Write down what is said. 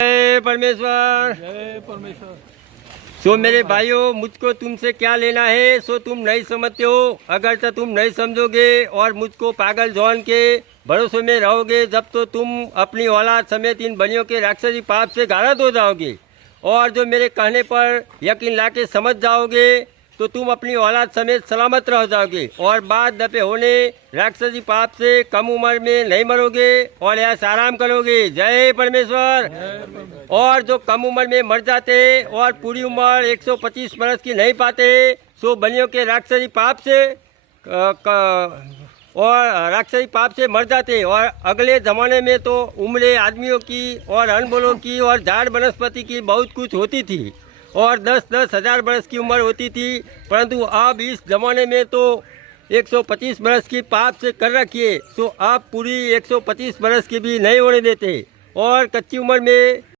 जय परमेश्वर। जय परमेश्वर। सो मेरे भाइयों, मुझको तुमसे क्या लेना है सो तुम नहीं समझते हो। अगर तो तुम नहीं समझोगे और मुझको पागल जान के भरोसे में रहोगे, जब तो तुम अपनी औलाद समेत इन बनियों के राक्षसी पाप से गारद हो जाओगे। और जो मेरे कहने पर यकीन लाके समझ जाओगे तो तुम अपनी औलाद समेत सलामत रह जाओगे और बाद दफे होने राक्षसी पाप से कम उम्र में नहीं मरोगे और ऐसा आराम करोगे। जय परमेश्वर। और जो कम उम्र में मर जाते और पूरी उम्र 125 वर्ष की नहीं पाते, सो बलियों के राक्षसी पाप से और राक्षसी पाप से मर जाते। और अगले ज़माने में तो उम्र आदमियों की और अनबोलों की और झाड़ वनस्पति की बहुत कुछ होती थी और 10-10 हज़ार वर्ष की उम्र होती थी, परंतु अब इस ज़माने में तो 125 वर्ष की पाप से कर रखिए, सो आप पूरी 125 वर्ष की भी नहीं होने देते और कच्ची उम्र में